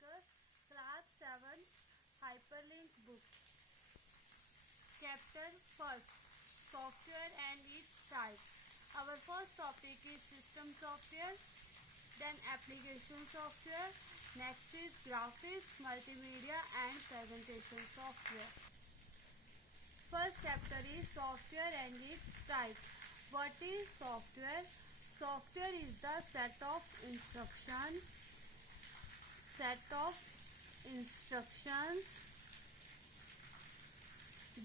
discuss Class 7 Hyperlink book. Chapter 1st, Software and its types. Our first topic is System Software, then Application Software, next is Graphics, Multimedia and Presentation Software. First chapter is Software and its types. What is software? Software is the set of instructions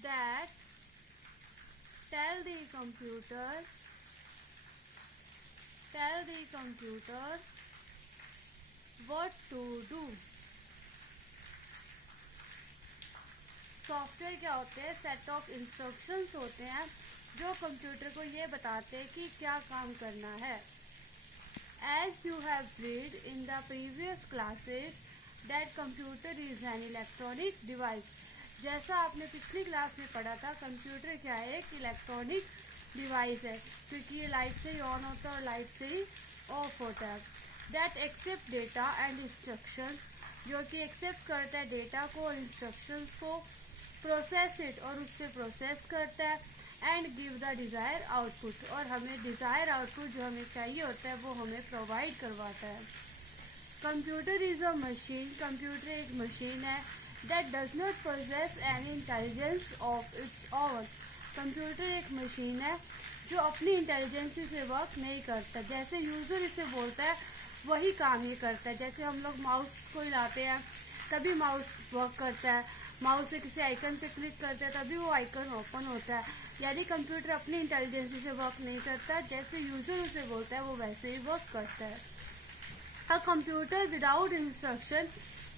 that tell the computer what to do. Software क्या होते हैं? Set of instructions होते हैं जो computer को ये बताते हैं कि क्या काम करना है. As you have read in the previous classes that computer is an electronic device. जैसा आपने पिछली क्लास में पढ़ा था, कंप्यूटर क्या है? एक इलेक्ट्रॉनिक डिवाइस है, क्योंकि ये लाइट से ही ऑन होता है और लाइट से ही ऑफ होता है. That accept data and instructions, जो कि एक्सेप्ट करता है डेटा को और इंस्ट्रक्शंस को, प्रोसेस इट और उससे प्रोसेस करता है, and give the desire output, और हमें डिजायर आउटपुट जो हमें चाहिए होता है वो हमें प्रोवाइड करवाता है. Computer is a machine. Computer एक मशीन है that does not possess any intelligence of its own. Computer एक मशीन है जो अपनी इंटेलिजेंसी से वर्क नहीं करता. जैसे यूजर इसे बोलता है वही काम ये करता है. जैसे हम लोग माउस को हिलाते हैं तभी माउस वर्क करता है, माउस से किसी आइकन पे क्लिक करते हैं तभी वो आइकन ओपन होता है. यानी कंप्यूटर अपनी इंटेलिजेंसी से वर्क नहीं करता. जैसे यूजर उसे बोलता है वो वैसे ही वर्क करता है. A computer without instruction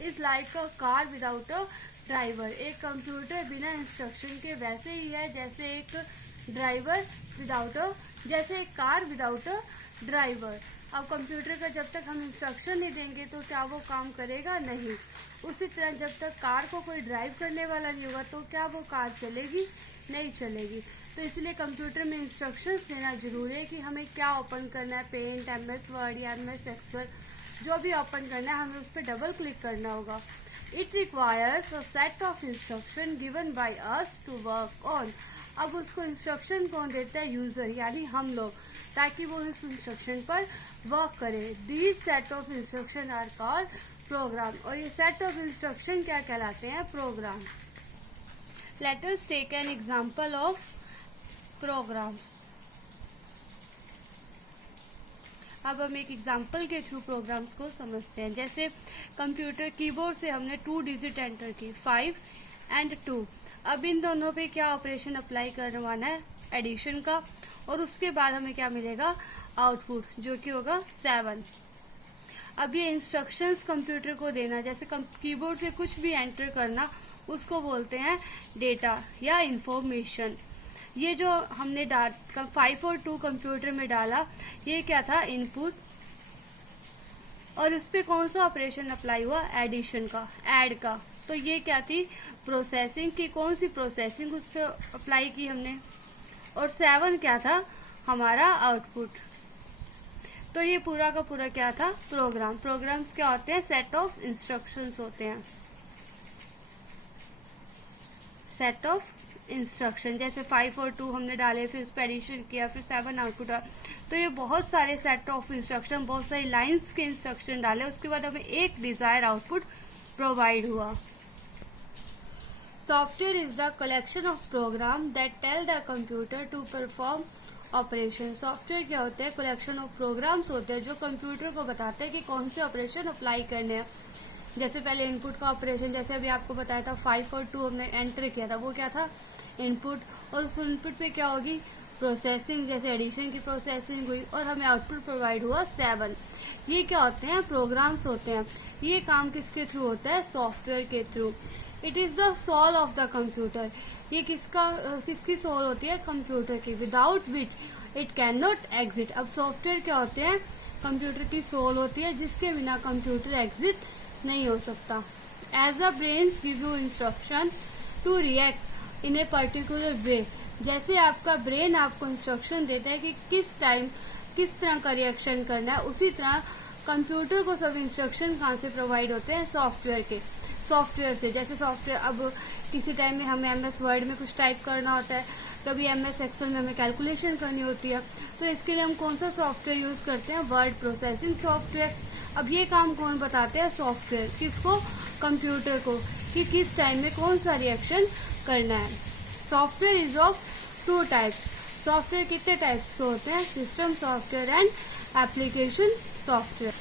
is like a car without a driver. एक कंप्यूटर बिना इंस्ट्रक्शन के वैसे ही है जैसे एक कार विदाउट अ ड्राइवर. अब कंप्यूटर का जब तक हम इंस्ट्रक्शन नहीं देंगे तो क्या वो काम करेगा? नहीं. उसी तरह जब तक कार को कोई ड्राइव करने वाला नहीं होगा तो क्या वो कार चलेगी? नहीं चलेगी. तो इसलिए कंप्यूटर में इंस्ट्रक्शंस देना जरूरी है कि हमें क्या ओपन करना है. पेंट, MS वर्ड या MS एक्सेल जो भी ओपन करना है हमें उस पर डबल क्लिक करना होगा. It requires a set of instruction given by us to work on. अब उसको इंस्ट्रक्शन कौन देता है? यूजर यानी हम लोग, ताकि वो इस इंस्ट्रक्शन पर वर्क करे. These set of instruction are called program. और ये सेट ऑफ इंस्ट्रक्शन क्या कहलाते हैं? Program. Let us take an example of programs. अब हम एक एग्जांपल के थ्रू प्रोग्राम्स को समझते हैं. जैसे कंप्यूटर कीबोर्ड से हमने 2 डिजिट एंटर की, 5 and 2. अब इन दोनों पे क्या ऑपरेशन अप्लाई करवाना है? एडिशन का. और उसके बाद हमें क्या मिलेगा? आउटपुट, जो कि होगा 7. अब ये इंस्ट्रक्शंस कंप्यूटर को देना, जैसे कीबोर्ड से कुछ भी एंटर करना, उसको बोलते हैं डेटा या इंफॉर्मेशन. ये जो हमने 5 और 2 कंप्यूटर में डाला, ये क्या था? इनपुट. और इस पे कौन सा ऑपरेशन अप्लाई हुआ? एडिशन का, ऐड का. तो ये क्या थी? प्रोसेसिंग की. कौन सी प्रोसेसिंग उस पे अप्लाई की हमने? और 7 क्या था? हमारा आउटपुट. तो ये पूरा का पूरा क्या था? प्रोग्राम. प्रोग्राम्स क्या होते हैं? सेट ऑफ इंस्ट्रक्शंस होते हैं. सेट ऑफ इंस्ट्रक्शन, जैसे 5 और 2 हमने डाले, फिर उस पर एडिशन किया, फिर 7 आउटपुट. तो ये बहुत सारे सेट ऑफ इंस्ट्रक्शन, बहुत सारी लाइंस के इंस्ट्रक्शन डाले, उसके बाद हमें एक डिजायर आउटपुट प्रोवाइड हुआ. Software is the collection of program that tell the computer to perform operation. Software क्या होते हैं? कलेक्शन ऑफ प्रोग्राम्स होते हैं जो कंप्यूटर को बताते हैं कि कौन से ऑपरेशन अप्लाई करने हैं. जैसे पहले इनपुट का ऑपरेशन, जैसे अभी आपको बताया था 5 और 2 हमने एंटर किया था, वो क्या था? इनपुट. और उस इनपुट पे क्या होगी? प्रोसेसिंग. जैसे एडिशन की प्रोसेसिंग हुई और हमें आउटपुट प्रोवाइड हुआ 7. ये क्या होते हैं? प्रोग्राम्स होते हैं. ये काम किसके थ्रू होता है? सॉफ्टवेयर के through. It is the soul of the computer. ये किसकी सोल होती है? कंप्यूटर की. Without which it can not exit. अब सॉफ्टवेयर क्या होते हैं? कंप्यूटर की सोल होती है जिसके बिना कंप्यूटर एग्जिट नहीं हो सकता. As the brains give you instruction to react in a particular way. जैसे आपका ब्रेन आपको इंस्ट्रक्शन देता है कि किस टाइम किस तरह का रिएक्शन करना है, उसी तरह कंप्यूटर को सब इंस्ट्रक्शन कहाँ से प्रोवाइड होते हैं? सॉफ्टवेयर से। जैसे सॉफ्टवेयर, अब किसी टाइम में हमें MS वर्ड में कुछ टाइप करना होता है, कभी MS एक्सेल में हमें कैलकुलेशन करनी होती है, तो इसके लिए हम कौन सा सॉफ्टवेयर यूज करते हैं? Word processing software. अब ये काम कौन बताते हैं? सॉफ्टवेयर। किसको? कंप्यूटर को, कि किस टाइम में कौन सा रिएक्शन करना है। Software is of 2 types. Software कितने टाइप्स के होते हैं? System software and application software.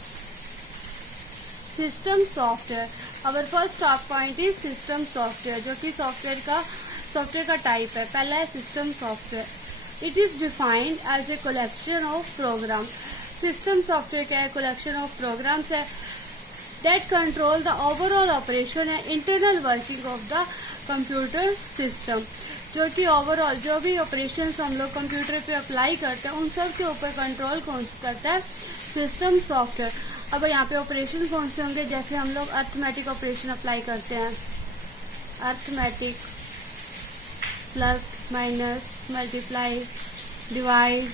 System software, our first top point is system software, जो कि सॉफ्टवेयर का टाइप है। पहला है system software. It is defined as a collection of program. System software क्या है? कलेक्शन ऑफ प्रोग्राम्स है that control the overall operation and internal working of the computer system, जो कि ओवरऑल जो भी ऑपरेशंस हम लोग कंप्यूटर पे अप्लाई करते हैं उन सब के ऊपर कंट्रोल कौन करता है? System software. अब यहाँ पे ऑपरेशन कौन से होंगे? जैसे हम लोग अर्थमेटिक ऑपरेशन अप्लाई करते हैं, arithmetic, plus minus, multiply, divide,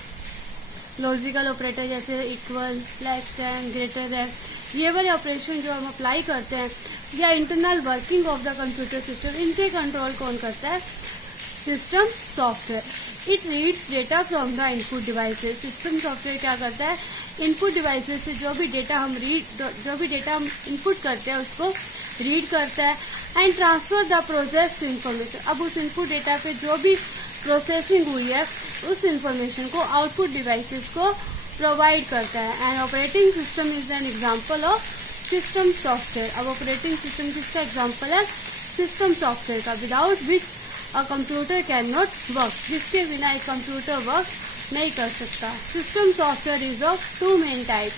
logical operator जैसे equal, less than, greater than, ये वाले ऑपरेशन जो हम अप्लाई करते हैं, या internal working of the computer system, इनके कंट्रोल कौन करता है? System software. It reads data from the input devices. System software क्या करता है? इनपुट डिवाइसेस से जो भी डेटा हम इनपुट करते हैं उसको रीड करता है and transfer the process to information. अब उस इनपुट डेटा पे जो भी प्रोसेसिंग हुई है उस इंफॉर्मेशन को आउटपुट डिवाइसेस को प्रोवाइड करता है। And operating system is an example of system software. अब ऑपरेटिंग सिस्टम किसका एग्जांपल है? सिस्टम सॉफ्टवेयर का। Without which a computer can not work, जिसके बिना एक कंप्यूटर वर्क नहीं कर सकता। System software is of 2 main type.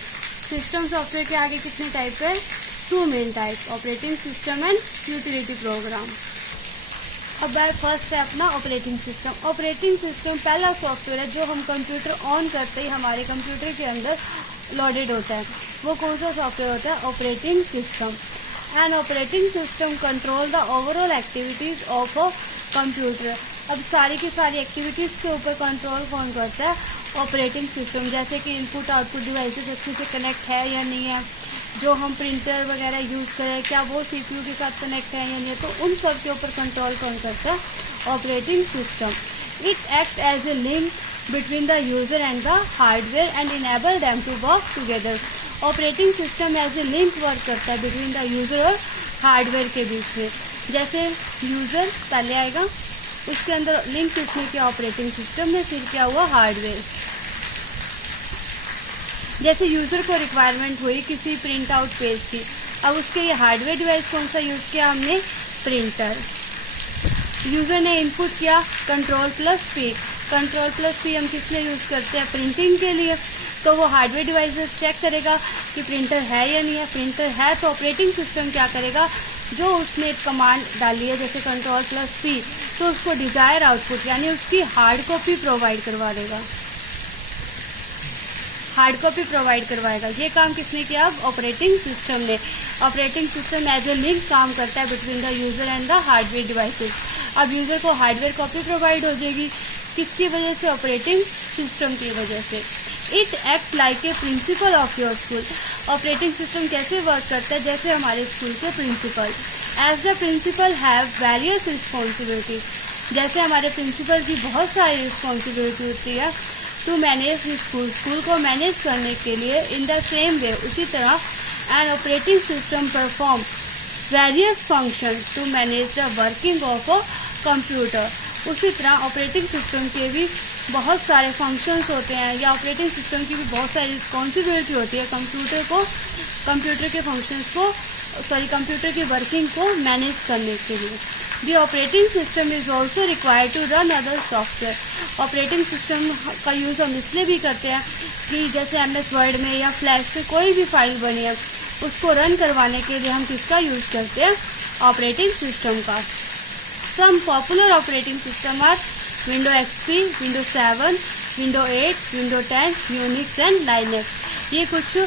System software के आगे कितने टाइप है? 2 main type, operating system and utility programme. अब बाय फर्स्ट है अपना ऑपरेटिंग सिस्टम। ऑपरेटिंग सिस्टम पहला सॉफ्टवेयर है जो हम कंप्यूटर ऑन करते ही हमारे कंप्यूटर के अंदर लोडेड होता है। वो कौन सा सॉफ्टवेयर होता है? Operating system. And operating system control the overall activities of a computer. अब सारी की सारी एक्टिविटीज के ऊपर कंट्रोल कौन करता है? Operating system. जैसे कि इनपुट आउटपुट डिवाइसेस अच्छे से कनेक्ट है या नहीं है, जो हम प्रिंटर वगैरह यूज करें क्या वो CPU के साथ कनेक्ट है या नहीं, तो उन सब के ऊपर कंट्रोल कौन करता है? Operating system. It act as a link between the user and the hardware and enable them to work together. Operating system as a link work करता है बिटवीन द यूजर और हार्डवेयर के बीच में। जैसे यूजर पहले आएगा, उसके अंदर लिंक किसने किया? ऑपरेटिंग सिस्टम ने, फिर क्या हुआ? हार्डवेयर। जैसे यूजर को रिक्वायरमेंट हुई किसी प्रिंट आउट पेज की, अब उसके ये हार्डवेयर डिवाइस कौन सा यूज किया हमने? प्रिंटर। यूजर ने इनपुट किया control plus P. Control plus P हम किस लिए यूज करते हैं? प्रिंटिंग के लिए। तो वो हार्डवेयर डिवाइसेस चेक करेगा कि प्रिंटर है या नहीं है। प्रिंटर है तो ऑपरेटिंग सिस्टम क्या करेगा? जो उसने कमांड डाली है जैसे कंट्रोल प्लस पी, तो उसको डिजायर आउटपुट यानी उसकी हार्ड कॉपी प्रोवाइड करवा देगा, हार्ड कॉपी प्रोवाइड करवाएगा। ये काम किसने किया? अब ऑपरेटिंग सिस्टम ने। Operating system as a link काम करता है between the user and the hardware devices. अब यूजर को हार्डवेयर कॉपी प्रोवाइड हो जाएगी, किसकी वजह से? ऑपरेटिंग सिस्टम की वजह से। It act like a principal of your school. Operating system कैसे वर्क करता है? जैसे हमारे स्कूल के principal. As the principal have various responsibilities. जैसे हमारे प्रिंसिपल की बहुत सारी रिस्पॉन्सिबिलिटी होती है टू मैनेज स्कूल, स्कूल को मैनेज करने के लिए। इन द सेम वे, उसी तरह an operating system perform various function to manage the working of a computer. उसी तरह ऑपरेटिंग सिस्टम के भी बहुत सारे फंक्शंस होते हैं, या ऑपरेटिंग सिस्टम की भी बहुत सारी रिस्पॉन्सिबिलिटी होती है कंप्यूटर के फंक्शंस को, कंप्यूटर की वर्किंग को मैनेज करने के लिए। The operating system is also required to run other software. Operating system का यूज़ हम इसलिए भी करते हैं कि जैसे MS वर्ड में या फ्लैश पे कोई भी फाइल बनी है उसको रन करवाने के लिए हम किसका यूज़ करते हैं? ऑपरेटिंग सिस्टम का। Some popular operating system are Windows XP, Windows 7, Windows 8, Windows 10, Unix and Linux। ये कुछ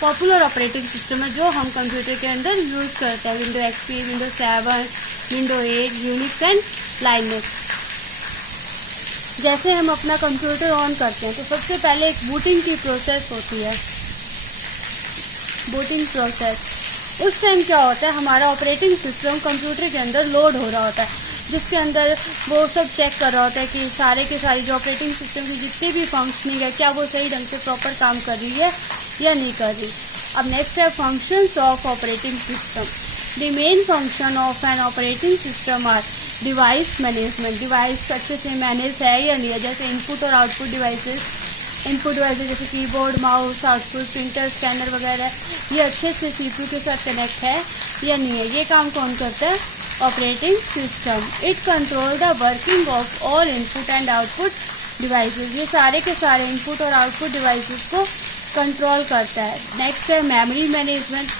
पॉपुलर ऑपरेटिंग सिस्टम है जो हम कंप्यूटर के अंदर यूज़ करते हैं। Windows XP, Windows 7, Windows 8, Unix and Linux। जैसे हम अपना कंप्यूटर ऑन करते हैं तो सबसे पहले एक बूटिंग की प्रोसेस होती है। Booting process. उस टाइम क्या होता है, हमारा ऑपरेटिंग सिस्टम कंप्यूटर के अंदर लोड हो रहा होता है, जिसके अंदर वो सब चेक कर रहा होता है कि सारे के सारी जो ऑपरेटिंग सिस्टम की जितनी भी फंक्शनिंग है क्या वो सही ढंग से प्रॉपर काम कर रही है या नहीं कर रही। अब नेक्स्ट है functions of operating system. The main function of an operating system are device management. Device अच्छे से मैनेज है या नहीं है, जैसे इनपुट और आउटपुट डिवाइसेस। इनपुट डिवाइसेस जैसे keyboard, mouse, output, printer, scanner वगैरह, ये अच्छे से सीपीयू के साथ कनेक्ट है या नहीं है। ये काम कौन करता है? Operating system. It control the working of all input and output devices. ये सारे के सारे इनपुट और आउटपुट डिवाइसेस को कंट्रोल करता है। नेक्स्ट है memory management.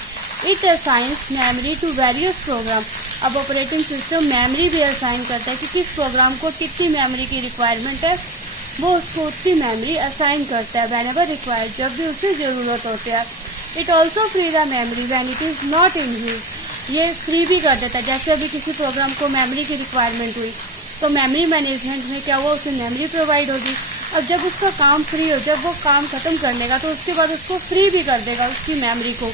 It assigns memory to various program. अब ऑपरेटिंग सिस्टम मेमोरी भी असाइन करता है कि किस प्रोग्राम को कितनी मेमोरी की रिक्वायरमेंट है, वो उसको उतनी मेमोरी असाइन करता है व्हेनेवर रिक्वायर्ड, जब भी उसे ज़रूरत होती है। It also free the memory when it is not in use. ये फ्री भी कर देता है। जैसे अभी किसी प्रोग्राम को मेमोरी की रिक्वायरमेंट हुई तो मेमोरी मैनेजमेंट में क्या हुआ, उसे मेमोरी प्रोवाइड होगी। अब जब उसका काम फ्री हो, जब वो काम खत्म कर लेगा तो उसके बाद उसको फ्री भी कर देगा उसकी मेमोरी को,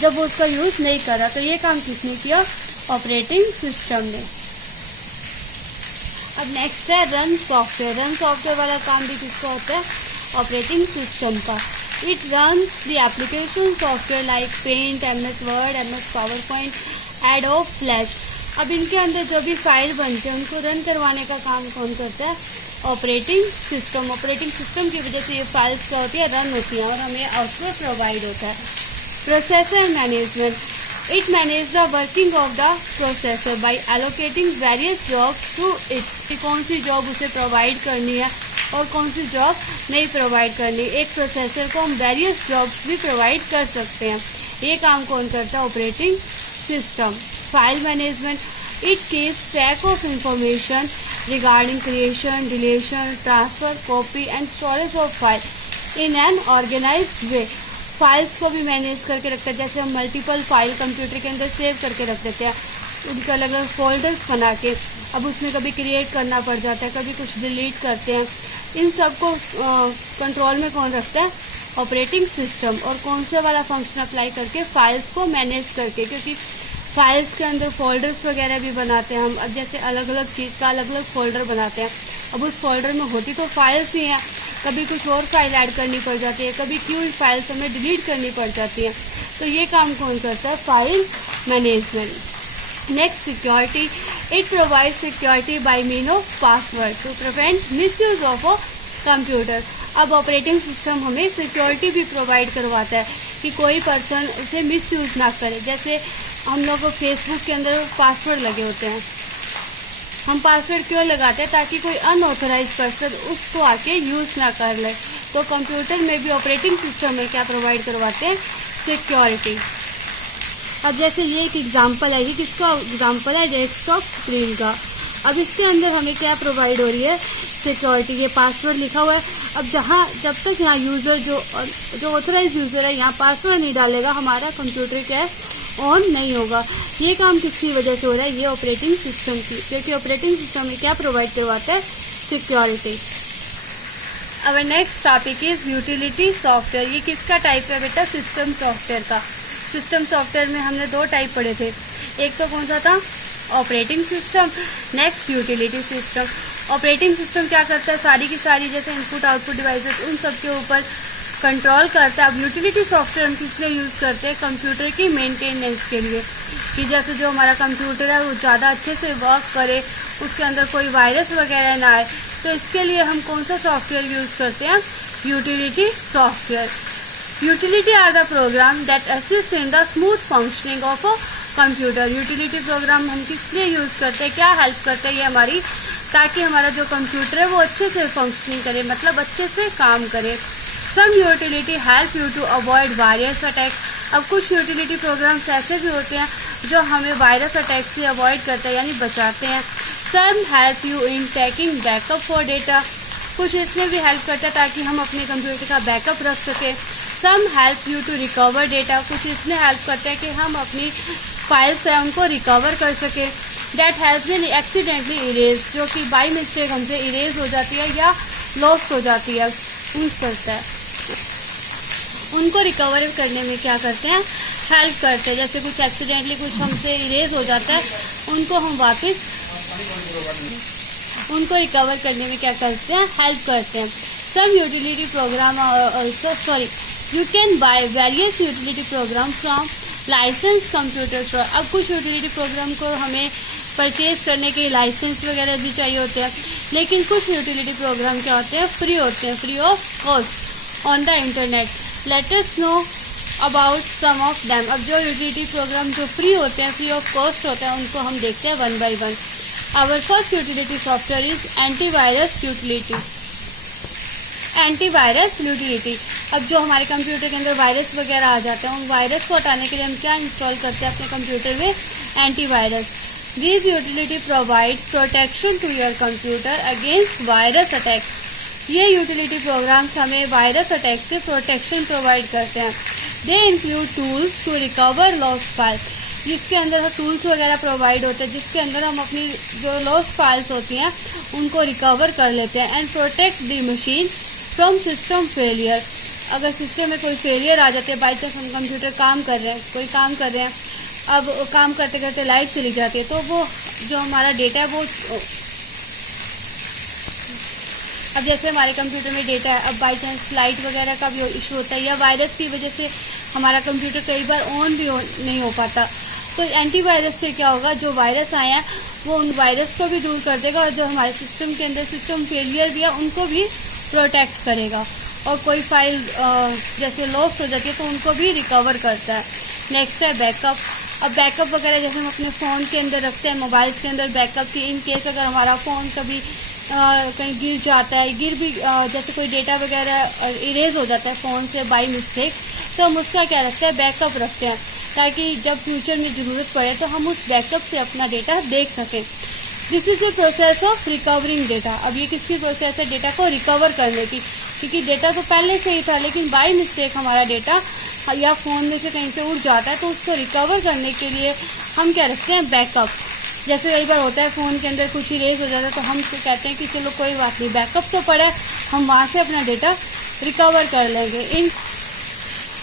जब वो उसका यूज़ नहीं कर रहा। तो ये काम किसने किया? ऑपरेटिंग सिस्टम ने। अब नेक्स्ट है रन सॉफ्टवेयर। रन सॉफ्टवेयर वाला काम भी किसका होता है? ऑपरेटिंग सिस्टम का। It runs the application software like paint, MS word, MS PowerPoint, Adobe Flash. अब इनके अंदर जो भी फाइल बनते हैं उनको रन करवाने का काम कौन करता है? Operating system. ऑपरेटिंग सिस्टम की वजह से ये फाइल्स क्या होती है? रन होती हैं और हमें आउटपुट प्रोवाइड होता है। Processor management. It manages the working of the processor by allocating various jobs to it। कि कौन सी जॉब उसे प्रोवाइड करनी है और कौन सी जॉब नहीं प्रोवाइड करनी। एक प्रोसेसर को हम वेरियस जॉब्स भी प्रोवाइड कर सकते हैं। ये काम कौन करता है? Operating system. File management. It keeps track of information regarding creation, deletion, transfer, copy and storage of file in an organised way. Files को भी मैनेज करके रखते हैं। जैसे हम मल्टीपल फाइल कंप्यूटर के अंदर सेव करके रख देते हैं, उनके अलग अलग फोल्डर्स बना के। अब उसमें कभी क्रिएट करना पड़ जाता है, कभी कुछ डिलीट करते हैं। इन सब को कंट्रोल में कौन रखता है? Operating system. और कौन सा वाला फंक्शन अप्लाई करके? फाइल्स को मैनेज करके, क्योंकि फाइल्स के अंदर फोल्डर्स वगैरह भी बनाते हैं हम। अब जैसे अलग अलग चीज़ का अलग अलग फोल्डर बनाते हैं। अब उस फोल्डर में होती तो फाइल्स ही हैं, कभी कुछ और फाइल ऐड करनी पड़ जाती है, कभी क्यों फाइल्स हमें डिलीट करनी पड़ जाती है। तो ये काम कौन करता है? File management. Next security. It provide security by mean of password to prevent misuse of a computer. अब ऑपरेटिंग सिस्टम हमें सिक्योरिटी भी प्रोवाइड करवाता है कि कोई पर्सन उसे मिसयूज ना करे। जैसे हम लोग को फेसबुक के अंदर पासवर्ड लगे होते हैं। हम पासवर्ड क्यों लगाते हैं? ताकि कोई अनऑथराइज पर्सन उसको आके यूज़ ना कर ले। तो कंप्यूटर में भी ऑपरेटिंग सिस्टम में क्या प्रोवाइड करवाते हैं? सिक्योरिटी। अब जैसे ये एक एग्जांपल है, ये किसका एग्जांपल है? डेस्कटॉप स्क्रीन का। अब इसके अंदर हमें क्या प्रोवाइड हो रही है? सिक्योरिटी। ये पासवर्ड लिखा हुआ है। अब जब तक यहाँ यूज़र जो ऑथराइज यूज़र है यहाँ पासवर्ड नहीं डालेगा, हमारा कंप्यूटर क्या है? ऑन नहीं होगा। ये काम किसकी वजह से हो रहा है? ये ऑपरेटिंग सिस्टम की, क्योंकि ऑपरेटिंग सिस्टम में क्या प्रोवाइड करवाता है? Security. Our next topic is utility software. ये किसका टाइप है बेटा? सिस्टम सॉफ्टवेयर का। सिस्टम सॉफ्टवेयर में हमने दो टाइप पढ़े थे। एक तो कौन सा था? Operating system. Next utility system. Operating system क्या करता है? सारी की सारी जैसे इनपुट आउटपुट डिवाइसेस उन सब के ऊपर कंट्रोल करता है। अब यूटिलिटी सॉफ्टवेयर हम किस लिए यूज़ करते हैं? कंप्यूटर की मेंटेनेंस के लिए, कि जैसे जो हमारा कंप्यूटर है वो ज़्यादा अच्छे से वर्क करे, उसके अंदर कोई वायरस वगैरह ना आए। तो इसके लिए हम कौन सा सॉफ्टवेयर यूज़ करते हैं? Utility software. Utility are the program that assist in the smooth functioning of a computer. Utility program हम किस लिए यूज़ करते हैं? क्या हेल्प करते हैं ये हमारी? ताकि हमारा जो कंप्यूटर है वो अच्छे से फंक्शनिंग करे, मतलब अच्छे से काम करे। Some utility help you to avoid virus attack. अब कुछ यूटिलिटी प्रोग्राम्स ऐसे भी होते हैं जो हमें वायरस अटैक से अवॉइड करते हैं, यानी बचाते हैं। Some help you in taking backup for data. कुछ इसमें भी हेल्प करता है ताकि हम अपने कंप्यूटर का बैकअप रख सकें। Some help you to recover data. कुछ इसमें हेल्प करते हैं कि हम अपनी फाइल्स हैं उनको रिकवर कर सकें। Data has been accidentally erase, जो कि बाई मिस्टेक हमसे इरेज हो जाती है या लॉस्ट हो जाती है, यूज करता है। उनको रिकवर करने में क्या करते हैं, हेल्प करते हैं। जैसे कुछ एक्सीडेंटली कुछ हमसे इरेज हो जाता है, उनको हम वापस उनको रिकवर करने में क्या करते हैं, हेल्प करते हैं। Some utility program you can buy various utility program from license computer store. अब कुछ यूटिलिटी प्रोग्राम को हमें परचेज करने के लाइसेंस वगैरह भी चाहिए होते हैं, लेकिन कुछ यूटिलिटी प्रोग्राम क्या होते हैं, फ्री होते हैं, free of cost on the internet. Let us know about some of them. अब जो यूटिलिटी प्रोग्राम जो फ्री होते हैं, फ्री ऑफ कॉस्ट होते हैं, उनको हम देखते हैं one by one. Our first utility software is antivirus utility. Antivirus utility, अब जो हमारे कंप्यूटर के अंदर वायरस वगैरह आ जाते हैं, उन वायरस को हटाने के लिए हम क्या इंस्टॉल करते हैं अपने कंप्यूटर में, antivirus. These utility provide protection to your computer against virus attack. ये यूटिलिटी प्रोग्राम्स हमें वायरस अटैक से प्रोटेक्शन प्रोवाइड करते हैं। They include tools to recover lost files. जिसके अंदर टूल्स वगैरह प्रोवाइड होते हैं, जिसके अंदर हम अपनी जो लॉस्ट फाइल्स होती हैं उनको रिकवर कर लेते हैं। And protect the machine from system failure. अगर सिस्टम में कोई फेलियर आ जाती है, बाई चांस हम कंप्यूटर काम कर रहे हैं, कोई काम कर रहे हैं, अब काम करते करते लाइट चली जाती है, तो वो जो हमारा डेटा है वो, अब जैसे हमारे कंप्यूटर में डेटा है, अब बाई चांस लाइट वगैरह का भी इशू होता है, या वायरस की वजह से हमारा कंप्यूटर कई बार ऑन भी नहीं हो पाता, तो एंटीवायरस से क्या होगा, जो वायरस आए हैं वो उन वायरस को भी दूर कर देगा, और जो हमारे सिस्टम के अंदर सिस्टम फेलियर भी है उनको भी प्रोटेक्ट करेगा, और कोई फाइल जैसे लॉस्ट हो जाती है तो उनको भी रिकवर करता है। नेक्स्ट है बैकअप। अब बैकअप वगैरह जैसे हम अपने फ़ोन के अंदर रखते हैं, मोबाइल्स के अंदर बैकअप की, इन केस अगर हमारा फ़ोन कभी कहीं गिर जाता है, जैसे कोई डेटा वगैरह इरेज हो जाता है फ़ोन से बाय मिस्टेक, तो हम उसका क्या रखते हैं, बैकअप रखते हैं, ताकि जब फ्यूचर में ज़रूरत पड़े तो हम उस बैकअप से अपना डेटा देख सकें। This is the process of recovering data. अब ये किसकी प्रोसेस है, डेटा को रिकवर करने की, क्योंकि डेटा तो पहले से ही था, लेकिन बाय मिस्टेक हमारा डेटा या फ़ोन में से कहीं से उड़ जाता है, तो उसको रिकवर करने के लिए हम क्या रखते हैं, बैकअप। जैसे कई बार होता है फ़ोन के अंदर कुछ इरेज हो जाता है, तो हम कहते हैं कि चलो कोई बात नहीं, बैकअप तो पड़ा है, हम वहाँ से अपना डेटा रिकवर कर लेंगे। In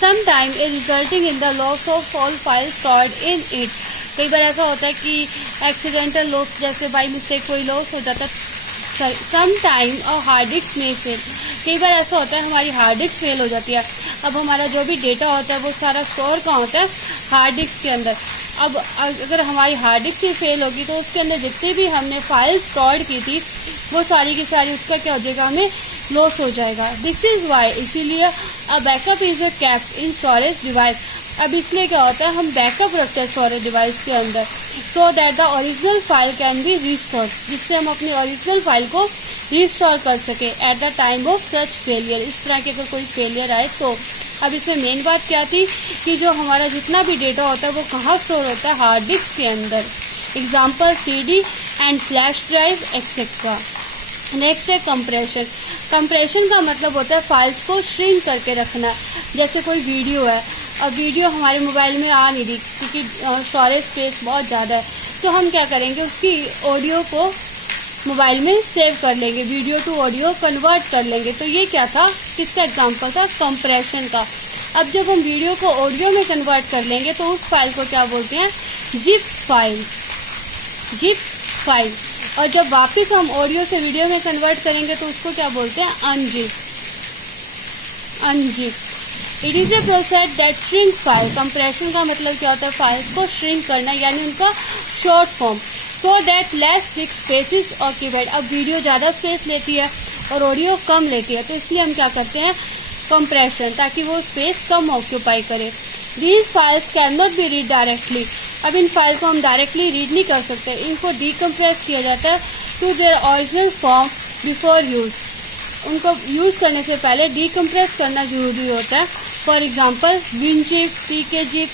some time it resulting in the loss of all file stored in it. कई बार ऐसा होता है कि एक्सीडेंटल लॉस, जैसे बाई मिस्टेक कोई लॉस हो जाता है। सम टाइम और हार्ड डिस्क में फेल, कई बार ऐसा होता है हमारी हार्ड डिस्क फेल हो जाती है। अब हमारा जो भी डेटा होता है वो सारा स्टोर कहाँ होता है, हार्ड डिस्क के अंदर। अब अगर हमारी हार्ड डिस्क ही फेल होगी तो उसके अंदर जितने भी हमने फाइल स्टोर की थी वो सारी की सारी उसका क्या हो जाएगा, हमें लॉस हो जाएगा। दिस इज वाई, इसीलिए a backup is a kept in storage device. अब इसलिए क्या होता है, हम बैकअप रखते हैं स्टोरेज डिवाइस के अंदर, so that the original file can be restored, जिससे हम अपनी ओरिजिनल फाइल को रिस्टोर कर सके at the time of such failure. इस तरह के अगर कोई फेलियर आए तो। अब इसमें मेन बात क्या थी कि जो हमारा जितना भी डेटा होता है वो कहाँ स्टोर होता है, हार्ड डिस्क के अंदर। Example CD and flash drive etcetera. Next है कंप्रेशन। कंप्रेशन का मतलब होता है फाइल्स को श्रिंक करके रखना। जैसे कोई वीडियो है, और वीडियो हमारे मोबाइल में आ नहीं रही क्योंकि स्टोरेज स्पेस बहुत ज़्यादा है, तो हम क्या करेंगे, उसकी ऑडियो को मोबाइल में सेव कर लेंगे, वीडियो टू ऑडियो कन्वर्ट कर लेंगे। तो ये क्या था, किसका एग्जांपल था, कंप्रेशन का। अब जब हम वीडियो को ऑडियो में कन्वर्ट कर लेंगे तो उस फाइल को क्या बोलते हैं, जिप फाइल, जिप फाइल। और जब वापस हम ऑडियो से वीडियो में कन्वर्ट करेंगे तो उसको क्या बोलते हैं, unzip, unzip. It is a process that shrink file. Compression का मतलब क्या होता है, फाइल्स को श्रिंक करना, यानी उनका short form, so that less disc space is occupied. अब वीडियो ज़्यादा स्पेस लेती है और ऑडियो कम लेती है, तो इसलिए हम क्या करते हैं, कंप्रेशन, ताकि वो स्पेस कम ऑक्यूपाई करे। These files can not be read directly. अब इन फाइल को हम डायरेक्टली रीड नहीं कर सकते, इनको डीकम्प्रेस किया जाता है to their original form before use. उनको यूज करने से पहले डीकम्प्रेस करना जरूरी होता है। For example WinZip, PKZip,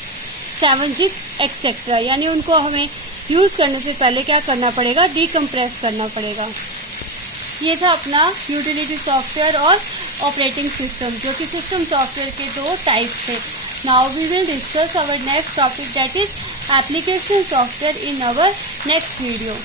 7zip etcetera, यानी उनको हमें यूज करने से पहले क्या करना पड़ेगा, डीकम्प्रेस करना पड़ेगा। ये था अपना यूटिलिटी सॉफ्टवेयर और ऑपरेटिंग सिस्टम, जो कि सिस्टम सॉफ्टवेयर के दो टाइप्स थे। Now we will discuss our next topic, that is application software in our next video.